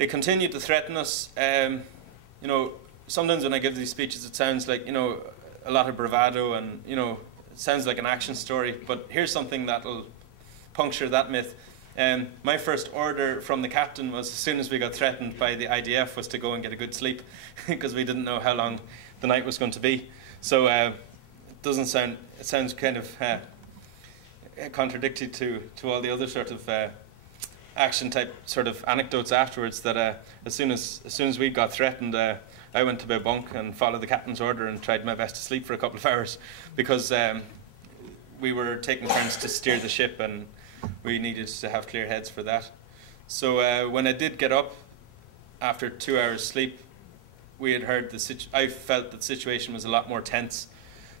they continued to threaten us. You know, sometimes when I give these speeches, it sounds like, you know, a lot of bravado and, you know, it sounds like an action story. But here's something that'll puncture that myth. My first order from the captain was, as soon as we got threatened by the IDF, was to go and get a good sleep because we didn't know how long the night was going to be. So it doesn't sound, it sounds kind of contradictory to all the other sort of action type sort of anecdotes afterwards, that as soon as we got threatened, I went to my bunk and followed the captain's order and tried my best to sleep for a couple of hours, because we were taking turns to steer the ship and we needed to have clear heads for that. So when I did get up after 2 hours sleep, we had heard I felt that the situation was a lot more tense,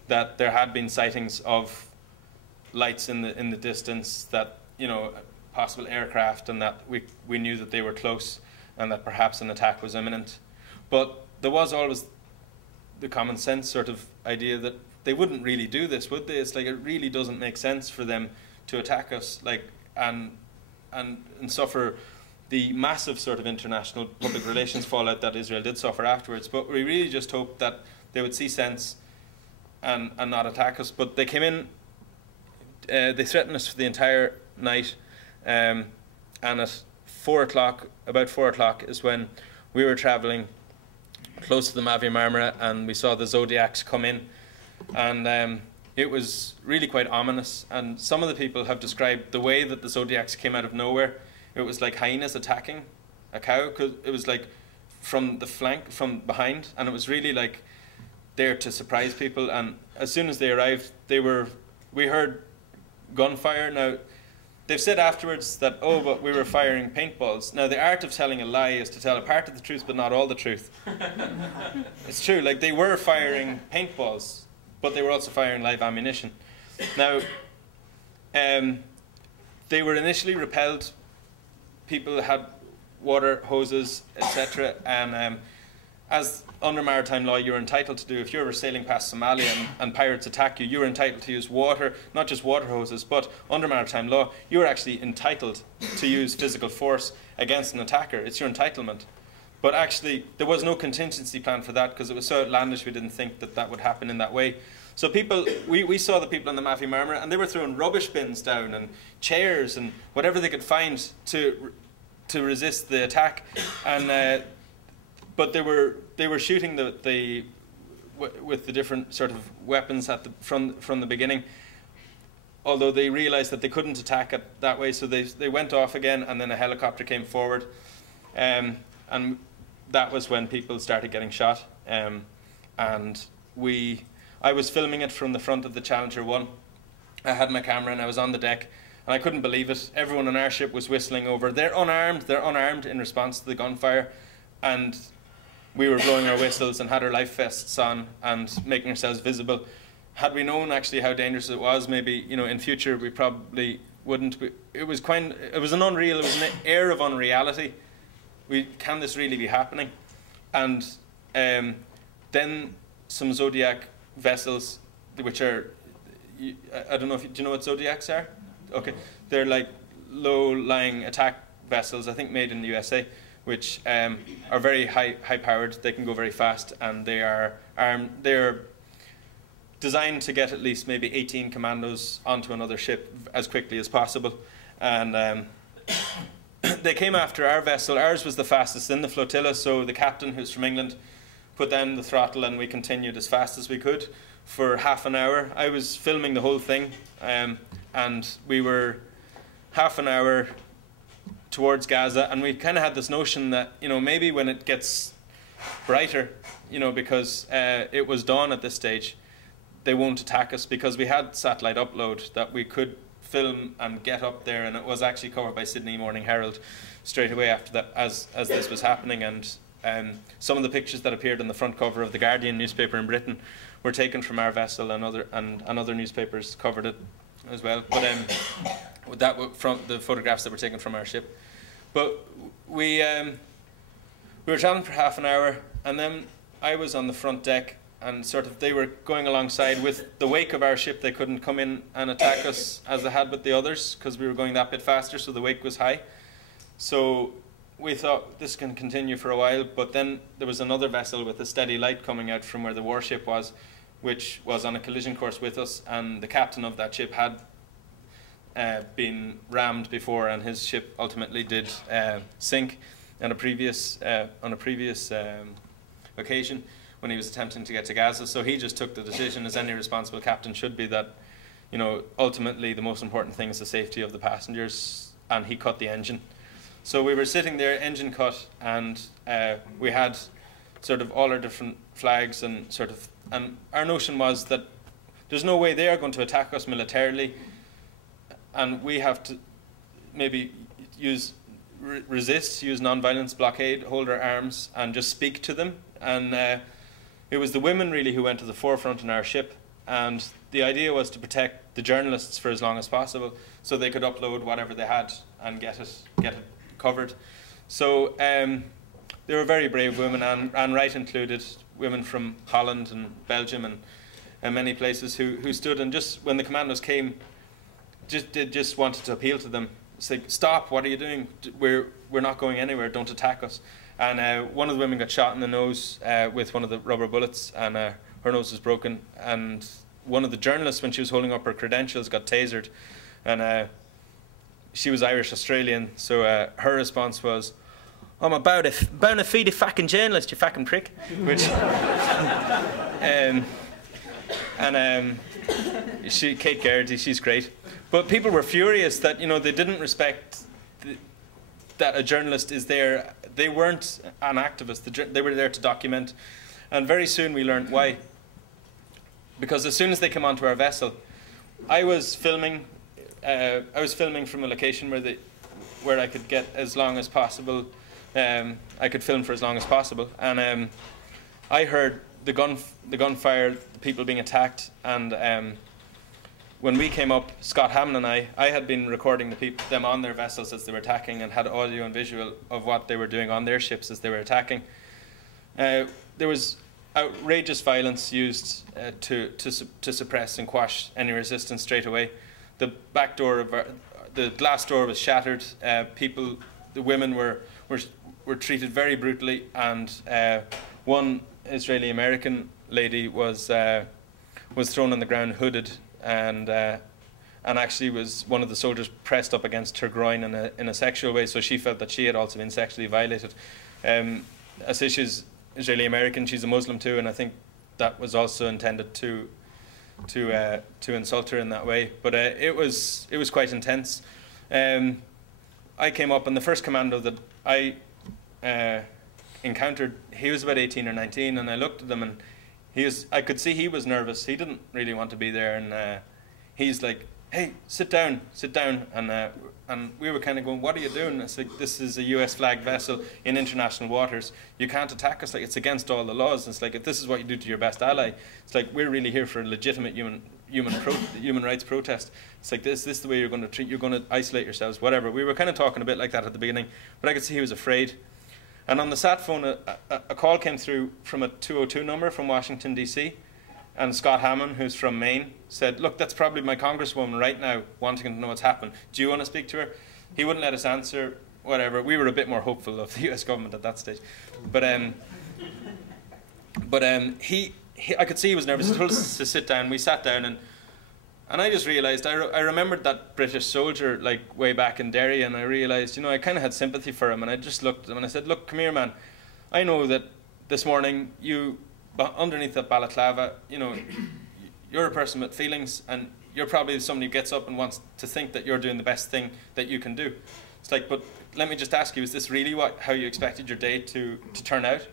that there had been sightings of lights in the distance, that, you know, possible aircraft, and that we knew that they were close and that perhaps an attack was imminent. But there was always the common sense sort of idea that they wouldn't really do this, would they? It's like, it really doesn't make sense for them to attack us, like, and suffer the massive sort of international public relations fallout that Israel did suffer afterwards. But we really just hoped that they would see sense and not attack us. But they came in, they threatened us for the entire night, and at 4 o'clock, about 4 o'clock, is when we were travelling close to the Mavi Marmara, and we saw the Zodiacs come in, and it was really quite ominous. And some of the people have described the way that the Zodiacs came out of nowhere. It was like hyenas attacking a cow, 'cause it was like from the flank, from behind, and it was really like there to surprise people. And as soon as they arrived, we heard gunfire. Now, they've said afterwards that, oh, but we were firing paintballs. Now, the art of telling a lie is to tell a part of the truth, but not all the truth. It's true, like, they were firing paintballs, but they were also firing live ammunition. Now, they were initially repelled. People had water hoses, etc. And as under maritime law, you're entitled to do, if you're ever sailing past Somalia and pirates attack you, you're entitled to use water, not just water hoses, but under maritime law, you're actually entitled to use physical force against an attacker. It's your entitlement. But actually, there was no contingency plan for that, because it was so outlandish we didn't think that that would happen in that way. So people, we saw the people on the Mafi Marmara, and they were throwing rubbish bins down and chairs and whatever they could find to resist the attack. And but they were shooting with the different sort of weapons from the beginning. Although they realised that they couldn't attack it that way, so they went off again, and then a helicopter came forward, and that was when people started getting shot. And I was filming it from the front of the Challenger 1. I had my camera and I was on the deck, and I couldn't believe it. Everyone on our ship was whistling over. They're unarmed in response to the gunfire, and we were blowing our whistles and had our life vests on and making ourselves visible. Had we known actually how dangerous it was, maybe, you know, in future we probably wouldn't. It was an air of unreality. Can this really be happening? And then some Zodiac vessels, which are, I don't know if do you know what Zodiacs are? Okay, they're like low-lying attack vessels, I think made in the USA, which are very high-powered. They can go very fast, and they are armed. They're designed to get at least maybe 18 commandos onto another ship as quickly as possible. And they came after our vessel. Ours was the fastest in the flotilla, so the captain, who's from England, put down the throttle, and we continued as fast as we could for half an hour. I was filming the whole thing, and we were half an hour towards Gaza, and we kind of had this notion that, you know, maybe when it gets brighter, you know, because it was dawn at this stage, they won't attack us, because we had satellite upload that we could film and get up there, and it was actually covered by Sydney Morning Herald straight away after that, as this was happening. And some of the pictures that appeared on the front cover of the Guardian newspaper in Britain were taken from our vessel, and other newspapers covered it as well. But that from the photographs that were taken from our ship. But we were traveling for half an hour, and then I was on the front deck, and sort of they were going alongside with the wake of our ship. They couldn't come in and attack us as they had with the others, because we were going that bit faster, so the wake was high. So we thought this can continue for a while, but then there was another vessel with a steady light coming out from where the warship was, which was on a collision course with us, and the captain of that ship had been rammed before, and his ship ultimately did sink on a previous occasion when he was attempting to get to Gaza. So he just took the decision, as any responsible captain should be, that, you know, ultimately the most important thing is the safety of the passengers, and he cut the engine. So we were sitting there, engine cut, and we had sort of all our different flags, and our notion was that there's no way they are going to attack us militarily, and we have to maybe resist, use non-violence, blockade, hold our arms, and just speak to them. And it was the women really who went to the forefront in our ship, and the idea was to protect the journalists for as long as possible, so they could upload whatever they had and get it covered. So they were very brave women, and Wright included, women from Holland and Belgium and many places who stood, and just when the commandos came, just wanted to appeal to them. It's like, stop, what are you doing? We're not going anywhere, don't attack us. And one of the women got shot in the nose with one of the rubber bullets, and her nose was broken. And one of the journalists, when she was holding up her credentials, got tasered. And she was Irish-Australian, so her response was, "I'm about to feed a fucking journalist, you fucking prick." Which, Kate Garrity, she's great. But people were furious that, you know, they didn't respect that a journalist is there. They weren't an activist. They were there to document. And very soon we learned why. Because as soon as they came onto our vessel, I was filming from a location where I could get as long as possible. I could film for as long as possible, and I heard the gunfire, the people being attacked, and when we came up, Scott Hammond and I had been recording them on their vessels as they were attacking, and had audio and visual of what they were doing on their ships as they were attacking. There was outrageous violence used to suppress and quash any resistance straight away. The back door of the glass door was shattered. The women were treated very brutally, and one Israeli-American lady was thrown on the ground hooded, and actually was one of the soldiers pressed up against her groin in a sexual way, so she felt that she had also been sexually violated. I say she's Israeli-American, she's a Muslim too, and I think that was also intended to insult her in that way. But it was quite intense. I came up, and the first commando that I encountered, he was about 18 or 19, and I looked at him, and I could see he was nervous. He didn't really want to be there, and he's like, "Hey, sit down," and we were kind of going, "What are you doing?" It's like, "This is a US flag vessel in international waters. You can't attack us. Like, it's against all the laws." It's like, if this is what you do to your best ally, it's like, we're really here for a legitimate human rights protest. It's like, this is the way you're going to treat. You're going to isolate yourselves, whatever. We were kind of talking a bit like that at the beginning, but I could see he was afraid. And on the sat phone, a call came through from a 202 number from Washington, D.C., and Scott Hammond, who's from Maine, said, "Look, that's probably my congresswoman right now wanting to know what's happened. Do you want to speak to her?" He wouldn't let us answer, whatever. We were a bit more hopeful of the US government at that stage. But I could see he was nervous. He told us to sit down. We sat down, and I just realised, I remembered that British soldier, like, way back in Derry, and I realised, you know, I kind of had sympathy for him, and I just looked at him and I said, "Look, come here, man. I know that this morning underneath that balaclava, you know, you're a person with feelings, and you're probably somebody who gets up and wants to think that you're doing the best thing that you can do. It's like, but let me just ask you, is this really how you expected your day to turn out?"